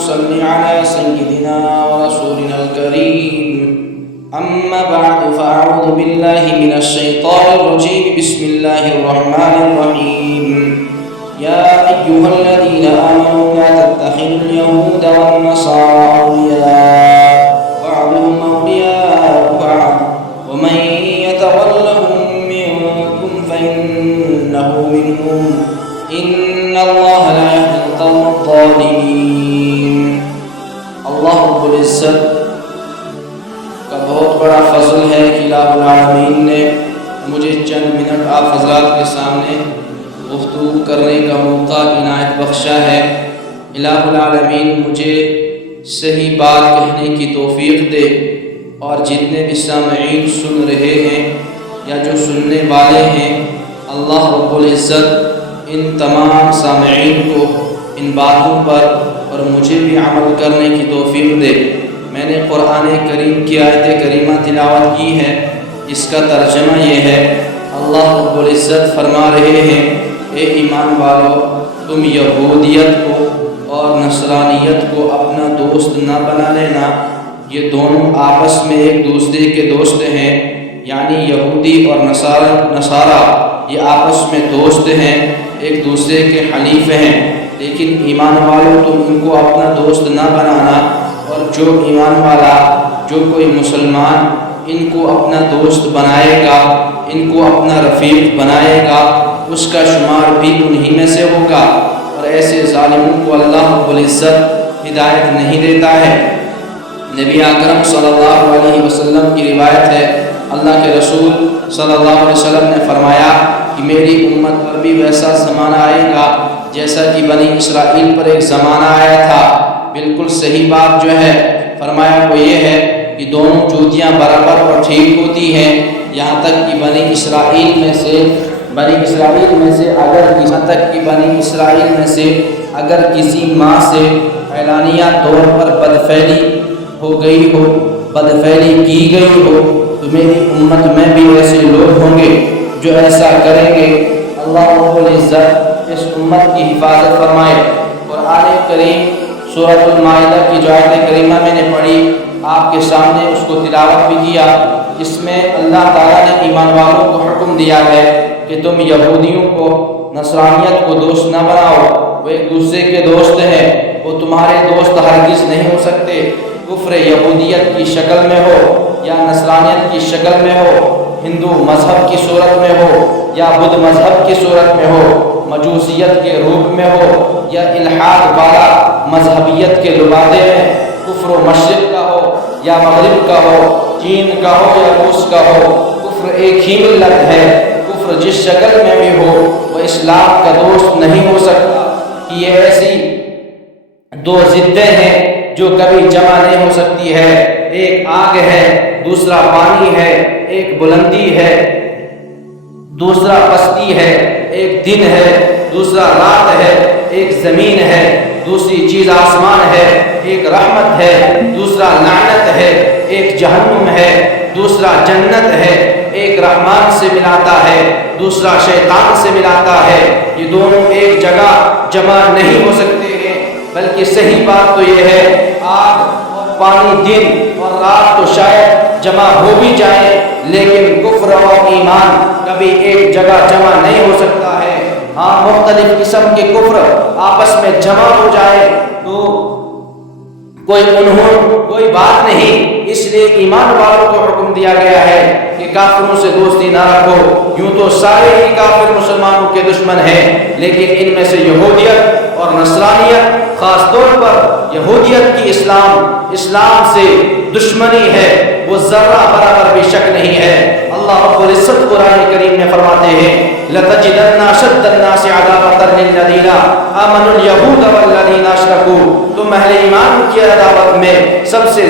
صل على سيدنا ورسولنا الكريم. أما بعد فأعوذ بالله من الشيطان الرجيم. بسم الله الرحمن الرحيم. يا أيها الذين آمنوا لا تتخذوا اليهود والنصارى أولياء بعضهم أولياء بعض ومن يتولهم منكم فإنه منهم إن الله لا يهدي القوم الظالمين. اللہ رب العزت کا بہت بڑا فضل ہے کہ الہ العالمین نے مجھے چند منٹ آپ حضرات کے سامنے گفتگو کرنے کا موقع عنایت بخشا ہے. الہ العالمین مجھے صحیح بات کہنے کی توفیق دے اور جتنے بھی سامعین سن رہے ہیں یا جو سننے والے ہیں، اللہ رب العزت ان تمام سامعین کو ان باتوں پر اور مجھے بھی عمل کرنے کی توفیق دے. میں نے قرآن کریم کی آیت کریمہ تلاوت کی ہے، اس کا ترجمہ یہ ہے، اللہ رب العزت فرما رہے ہیں اے ایمان والو، تم یہودیت کو اور نصرانیت کو اپنا دوست نہ بنا لینا. یہ دونوں آپس میں ایک دوسرے کے دوست ہیں، یعنی یہودی اور نصارہ یہ آپس میں دوست ہیں، ایک دوسرے کے حلیف ہیں. لیکن ایمان والوں تم ان کو اپنا دوست نہ بنانا، اور جو ایمان والا، جو کوئی مسلمان ان کو اپنا دوست بنائے گا، ان کو اپنا رفیق بنائے گا، اس کا شمار بھی انہی میں سے ہوگا. اور ایسے ظالموں کو اللہ رب العزت ہدایت نہیں دیتا ہے. نبی اکرم صلی اللہ علیہ وسلم کی روایت ہے، اللہ کے رسول صلی اللہ علیہ وسلم نے فرمایا کہ میری امت پر بھی ویسا زمانہ آئے گا جیسا کہ بنی اسرائیل پر ایک زمانہ آیا تھا. بالکل صحیح بات جو ہے فرمایا وہ یہ ہے کہ دونوں جوتیاں برابر اور ٹھیک ہوتی ہیں، یہاں تک کہ بنی اسرائیل میں سے اگر کسی ماں سے اعلانیہ طور پر بدفعلی ہو گئی ہو، بدفعلی کی گئی ہو، تو میری امت میں بھی ایسے لوگ ہوں گے جو ایسا کریں گے. اللہ رب العزت اس امت کی حفاظت فرمائے. قرآن کریم سورۃ المائدہ کی جو آیت کریمہ میں نے پڑھی آپ کے سامنے اس کو تلاوت بھی کیا، اس میں اللہ تعالیٰ نے ایمان والوں کو حکم دیا ہے کہ تم یہودیوں کو، نصرانیت کو دوست نہ بناؤ. وہ ایک دوسرے کے دوست ہیں، وہ تمہارے دوست ہرگز نہیں ہو سکتے. کفر یہودیت کی شکل میں ہو یا نصرانیت کی شکل میں ہو، ہندو مذہب کی صورت میں ہو یا بدھ مذہب کی صورت میں ہو، مجوسیت کے روپ میں ہو یا الحاد والا مذہبیت کے لبادے میں، کفر و مشرق کا ہو یا مغرب کا ہو، چین کا ہو یا روس کا ہو، کفر ایک ہی ملت ہے. کفر جس شکل میں بھی ہو وہ اسلام کا دوست نہیں ہو سکتا. کہ یہ ایسی دو ضدیں ہیں جو کبھی جمع نہیں ہو سکتی ہے. ایک آگ ہے، دوسرا پانی ہے. ایک بلندی ہے، دوسرا پستی ہے. ایک دن ہے، دوسرا رات ہے. ایک زمین ہے، دوسری چیز آسمان ہے. ایک رحمت ہے، دوسرا لعنت ہے. ایک جہنم ہے، دوسرا جنت ہے. ایک رحمان سے ملاتا ہے، دوسرا شیطان سے ملاتا ہے. یہ دونوں ایک جگہ جمع نہیں ہو سکتے ہیں. بلکہ صحیح بات تو یہ ہے آگ اور پانی دن اور رات تو شاید جمع ہو بھی جائیں، لیکن کفر اور ایمان کبھی ایک جگہ جمع نہیں ہو سکتا ہے. ہاں مختلف قسم کے کفر آپس میں جمع ہو جائے تو کوئی بات نہیں. اس لیے ایمان والوں کو حکم دیا گیا ہے کہ کافروں سے دوستی نہ رکھو. یوں تو سارے ہی کافر مسلمانوں کے دشمن ہیں، لیکن ان میں سے یہودیت اور نصرانیت، خاص طور پر یہودیت کی اسلام سے دشمنی ہے، وہ ذرہ برابر بھی شک نہیں ہے. اللہ رب العزت قرآن کریم میں فرماتے ہیں لَتَجِدَنَّ أَشَدَّ النَّاسِ عَدَاوَةً لِلَّذِينَ آمَنُوا الْيَهُودَ وَالَّذِينَ أَشْرَكُوا. تم اہل ایمان کی عداوت میں سب سے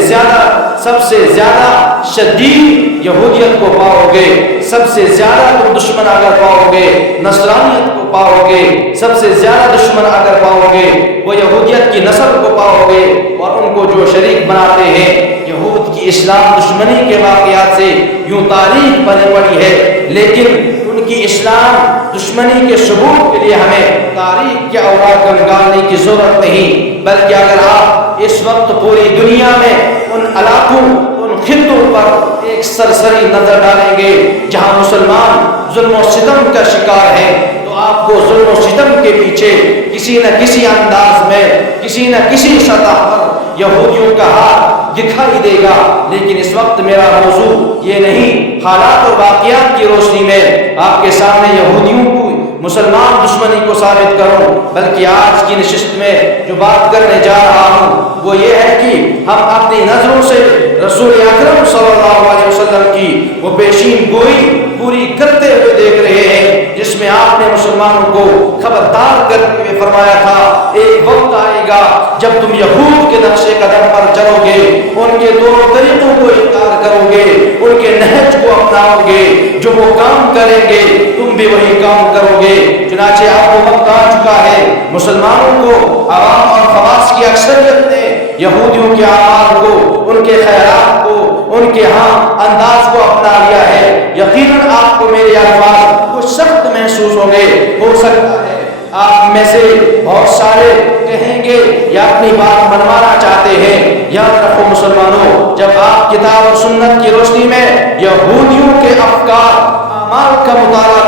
زیادہ شدید یہودیت کو پاؤ گے. سب سے زیادہ تم دشمن اگر پاؤ گے نصرانیت کو پاؤ گے. سب سے زیادہ دشمن اگر پاؤ گے وہ یہودیت کی نسل کو پاؤ گے. اور ان کو جو شریک بناتے ہیں یہود کی اسلام دشمنی کے واقعات سے یوں تاریخ بنی پڑی ہے، لیکن ان کی اسلام دشمنی کے ثبوت کے لیے ہمیں تاریخ کے اوراق کو نکالنے کی ضرورت نہیں، بلکہ اگر آپ اس وقت پوری دنیا میں ان علاقوں ان خطوں پر ایک سرسری نظر ڈالیں گے جہاں مسلمان ظلم و ستم کا شکار ہے، تو آپ کو ظلم و ستم کے پیچھے کسی نہ کسی انداز میں کسی نہ کسی سطح پر یہودیوں کا ہاتھ دکھائی دے گا۔ لیکن اس وقت میرا موضوع یہ نہیں، حالات اور واقعات کی روشنی میں آپ کے سامنے یہودیوں کو مسلمان دشمنی کو ثابت کروں، بلکہ آج کی نشست میں جو بات کرنے جا رہا ہوں وہ یہ ہے کہ ہم اپنی نظروں سے رسول اکرم صلی اللہ علیہ وسلم کی وہ پیشین گوئی پوری کرتے ہوئے دیکھ رہے ہیں جس میں آپ نے مسلمانوں کو خبردار کرتے ہوئے فرمایا تھا، ایک وقت آئے گا جب تم یہود کے نقش قدم پر چلو گے، ان کے دونوں طریقوں کو اختیار کرو گے، ان کے نہج کو اپناؤ گے، جو وہ کام کریں گے تم بھی وہی کام کرو گے۔ چنانچہ اب وہ وقت آ چکا ہے، مسلمانوں کو عوام اور خواص کی اکثریت نے یہودیوں کے اعمال کو، ان کے خیرات کو، ان کے ہاں انداز کو اپنا لیا ہے۔ یقیناً آپ کو میرے الفاظ کچھ سخت محسوس ہوں گے، ہو سکتا ہے آپ میں سے بہت سارے کہیں گے یا اپنی بات منوانا چاہتے ہیں۔ یاد رکھو مسلمانوں، جب آپ کتاب اور سنت کی روشنی میں یہودیوں کے افکار اعمال کا مطالعہ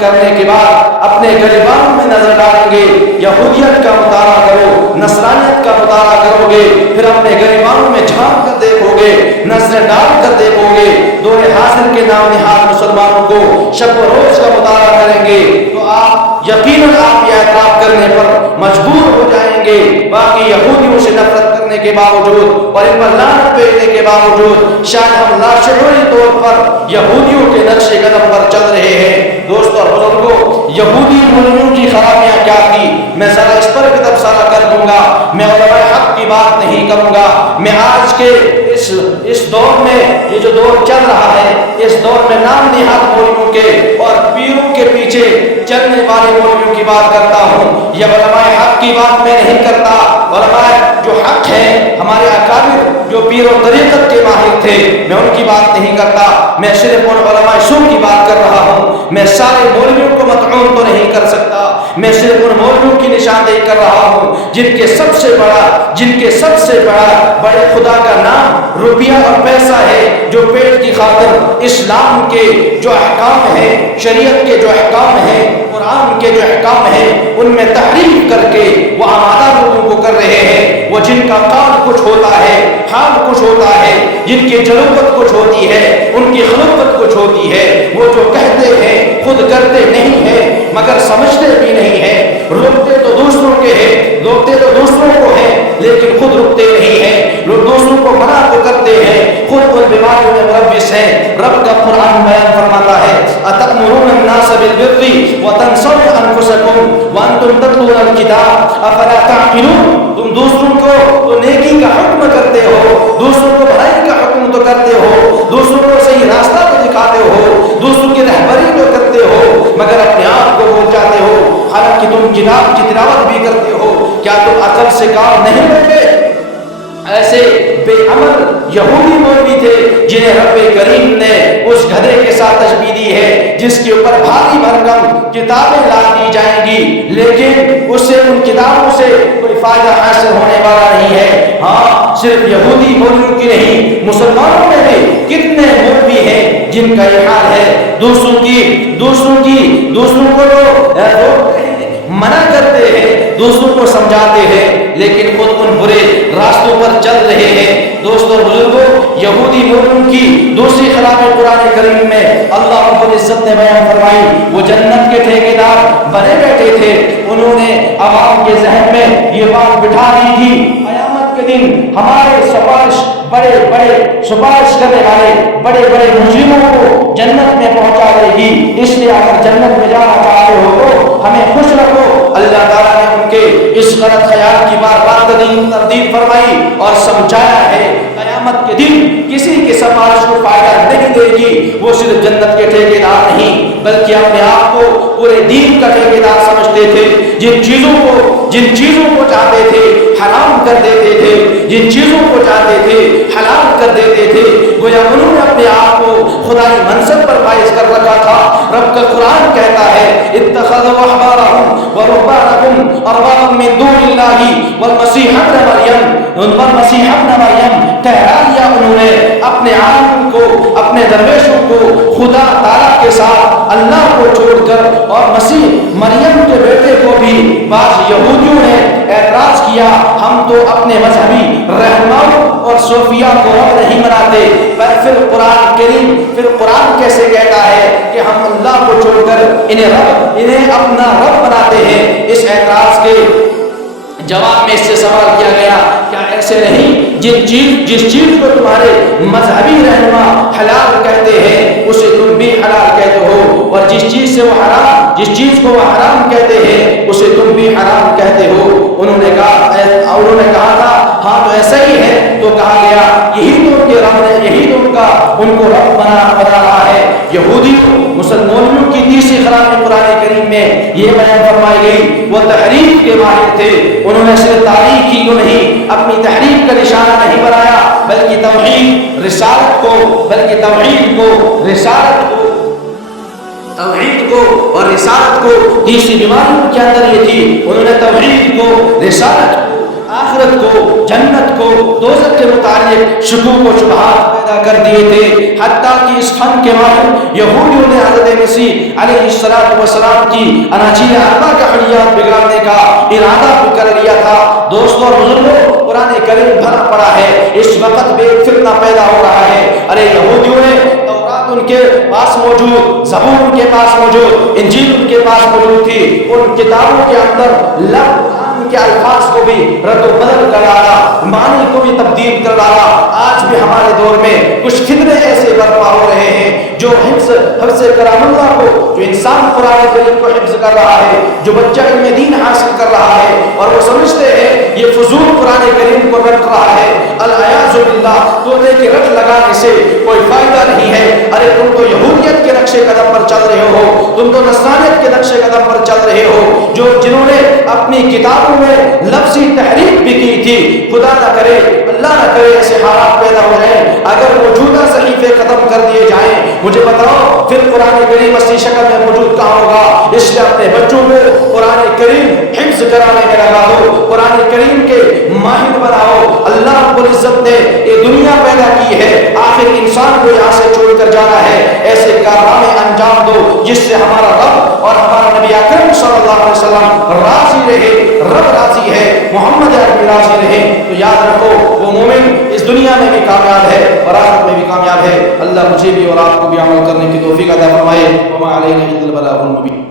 کرنے کے بعد اپنے گریبانوں میں نظر ڈالیں گے، یہودیت کا مطالعہ کرو، نصرانیت کا مطالعہ کرو گے، پھر اپنے گریبانوں میں جھانک کر دیکھو گے، نظر ڈال کر دیکھو گے، دور حاضر کے نام نہاد مسلمانوں کو شب و روز کا مطالعہ کریں گے، تو آپ یقیناً آپ یہ اعتراف کرنے پر مجبور ہو جائیں گے، باقی یہودیوں سے نفرت کرنے کے باوجود اور ان پر لعنت بھیجنے کے باوجود شاید ہم لاشعوری طور پر یہودیوں کے نقش قدم پر چل رہے ہیں۔ دوستو اور بزرگوں، یہودی مولویوں کی خرابیاں کیا تھی میں ذرا اس پر بھی تبصرہ کر دوں گا، میں علماء حق کی بات نہیں کروں گا۔ میں آج کے اس دور میں، یہ جو دور چل رہا ہے، اس دور میں نام نہاد مولویوں کے اور پیروں کے پیچھے چلنے والے مولویوں کی بات کرتا ہوں، یہ علماء حق کی بات میں نہیں کرتا۔ علماء جو حق ہیں، ہمارے اکابر جو پیر و طریقت کے ماہر تھے، میں ان کی بات نہیں کرتا، میں صرف ان علماء سو کی بات کر رہا ہوں۔ میں سارے مولویوں کو مطعون تو نہیں کر سکتا، میں صرف ان مولویوں کی نشاندہی کر رہا ہوں جن کے سب سے بڑا بڑے خدا کا نام روپیہ اور پیسہ ہے، جو پیٹ کی خاطر اسلام کے جو احکام ہیں، شریعت کے جو احکام ہیں، قرآن کے جو احکام ہیں، ان میں تحریف کر کے وہ آمادہ لوگوں کو کر رہے ہیں، وہ جن کا قول کچھ ہوتا ہے، حال کچھ ہوتا ہے، جن کی جلوت کچھ ہوتی ہے، ان کی خلوت کچھ ہوتی ہے، وہ جو کہتے ہیں خود کرتے نہیں ہیں مگر سمجھتے بھی نہیں ہیں، روکتے تو دوسروں کے ہیں، روکتے تو دوسروں کو ہیں لیکن خود رکتے نہیں ہیں، لوگ دوسروں کو منع تو کرتے ہیں، خود ان بیماریوں میں ملوث ہیں۔ رب کا قرآن بیان فرماتا ہے، أَتَأْمُرُونَ النَّاسَ بِالْبِرِّ وَتَنْسَوْنَ أَنفُسَكُمْ وَأَنْتُمْ تَتْلُونَ الْكِتَابَ أَفَلَا تَعْقِلُونَ۔ تم دوسروں کو تو نیکی کا حکم کرتے ہو، دوسروں کو بھلائی کا حکم تو کرتے ہو، دوسروں کو صحیح راستہ تو دکھاتے ہو، دوسروں کی رہبری تو کرتے ہو، مگر اپنے آپ کو بھول جاتے ہو، حالانکہ تم کتاب کی تلاوت بھی کرتے ہو، کیا تم عقل سے کام نہیں لیتے؟ ایسے بے عمل یہودی مولوی تھے جنہیں رب کریم نے اس گدھے کے ساتھ تشبیہ دی ہے جس کے اوپر بھاری بھرکم کتابیں لا دی جائیں گی، لیکن اس سے ان کتابوں سے کوئی فائدہ حاصل ہونے والا نہیں ہے۔ ہاں، صرف یہودی مولویوں کی نہیں، مسلمانوں میں بھی کتنے مولوی ہیں جن کا یہ حال ہے، دوسروں کو روکتے ہیں، منع کرتے ہیں، دوسروں کو سمجھاتے ہیں، لیکن خود ان برے راستوں پر چل رہے ہیں۔ دوستو بزرگوں، یہودی مولویوں کی دوسری خرابی قرآن کریم میں اللہ رب العزت نے بیان فرمائی، وہ جنت کے ٹھیکیدار بنے بیٹھے تھے، انہوں نے عوام کے ذہن میں یہ بات بٹھا دی تھی، قیامت کے دن ہمارے سفارش کرنے والے بڑے بڑے مجرموں کو جنت میں پہنچا دے گی، اس لیے اگر جنت میں جانا چاہتے ہو تو ہمیں خوش رکھو۔ اللہ تعالیٰ نے ان کے اس غلط خیال کی بار بار تردید فرمائی اور سمجھایا ہے، قیامت کے دن کسی کی سفارش کو فائدہ نہیں دے گی، وہ صرف جنت کے ٹھیکیدار نہیں بلکہ اپنے آپ کو پورے دین کا ٹھیکیدار سمجھتے تھے، جن چیزوں کو چاہتے تھے حرام کر دیتے تھے، جن چیزوں کو چاہتے تھے حلال کر دیتے تھے، گویا انہوں نے اپنے آپ کو خدائی منصب پر فائز کر رکھا تھا۔ رب کا قرآن کہتا ہے، اتخذوا احبارهم ورهبانهم اربابا من دون الله والمسيح ابن مريم ان پر مسیح ابن مریم ٹھہرا دیا انہوں نے اپنے عالم کو اپنے درویشوں کو خدا تعالیٰ کے ساتھ اللہ کو چھوڑ کر اور مسیح مریم کے بیٹے کو بھی بعض یہودیوں نے اعتراض کیا ہم تو اپنے مذہبی رہنماؤں اور صوفیاء کو رب نہیں مناتے پر پھر قرآن کریم پھر قرآن کیسے کہتا ہے کہ ہم اللہ کو چھوڑ کر انہیں اپنا رب بناتے ہیں اس اعتراض کے جواب میں اس سے سوال کیا گیا کیا ایسے نہیں جس چیز کو تمہارے مذہبی رہنما حلال کہتے ہیں اسے تم بھی حلال کہتے ہو اور جس چیز کو وہ حرام کہتے ہیں اسے تم بھی حرام کہتے ہو انہوں نے کہا تھا ہاں تو ایسا ہی ہے تو کہا گیا یہی تو ان کے رب نے یہی تو ان کو رب بنا رہا ہے یہودی مسلمانوں کی تیسری خرابی قرآن کریم میں یہ بیان فرمائی گئی وہ تحریف کے ماہر تھے انہوں نے صرف تاریخ ہی کو نہیں اپنی تحریف کا نشانہ نہیں بنایا بلکہ توحید اور رسالت کو تیسری بیماری ان کے اندر یہ تھی انہوں نے توحید کو رسالت کو آخرت کو جنت کو دوزخ کے متعلق شکوک و شبہات پیدا کر دیے تھے حتیٰ کہ اس فن کے ماہر یہودیوں نے حضرت مسیح علیہ السلام کی اناجیل اربع کے حلیات بگاڑنے کا ارادہ بھی کر لیا تھا دوستوں اور بزرگوں قرآن کریم بھرا پڑا ہے اس وقت بے فتنہ پیدا ہو رہا ہے ارے یہودیوں نے ان کے پاس موجود زبور ان کے پاس موجود انجیل ان کے پاس موجود تھی ان کتابوں کے اندر لفظ کے الفاظ کو بھی رد و بدل کر ڈالا معنی کو بھی تبدیل کر ڈالا آج بھی ہمارے دور میں کچھ فتنے ایسے برپا ہو رہے ہیں جو حفظ کلام اللہ کو جو انسان قرآن کریم کو حفظ کر رہا ہے جو بچہ علم دین حاصل کر رہا ہے اور وہ سمجھتے ہیں یہ فضول قرآن کریم کو رٹ رہا ہے الیاذ باللہ تونے کے رٹ لگانے سے کوئی فائدہ نہیں ہے ارے تم تو یہودیت کے نقشے قدم پر چل رہے ہو تم تو نصرانیت کے نقشے قدم پر چل رہے ہو جنہوں نے اپنی کتابوں میں لفظی تحریف بھی کی تھی خدا نہ کرے اللہ نہ کرے ایسے حالات پیدا ہو جائیں اگر موجودہ صحیفے ختم کر دیے جائیں مجھے بتاؤ پھر قرآن کریم اصلی شکل میں موجود کہاں ہوگا اس لیے اپنے بچوں کو قرآن کریم حفظ کرانے میں لگا دو قرآن کریم کے ماہر بناؤ اللہ رب العزت نے یہ دنیا پیدا کی ہے آخر انسان کو یہاں سے چھوڑ کر جانا ہے ایسے کارنامے انجام دو جس سے ہمارا رب اور ہمارا نبی اکرم صلی اللہ علیہ وسلم راضی رہے رب راضی ہے محمد عربی راضی رہے تو یاد رکھو وہ مومن اس دنیا میں بھی کامیاب ہے اور آخرت میں بھی کامیاب ہے اللہ مجھے بھی اور آپ کو بھی عمل کرنے کی توفیق عطا فرمائے وما علینا الا البلاغ المبین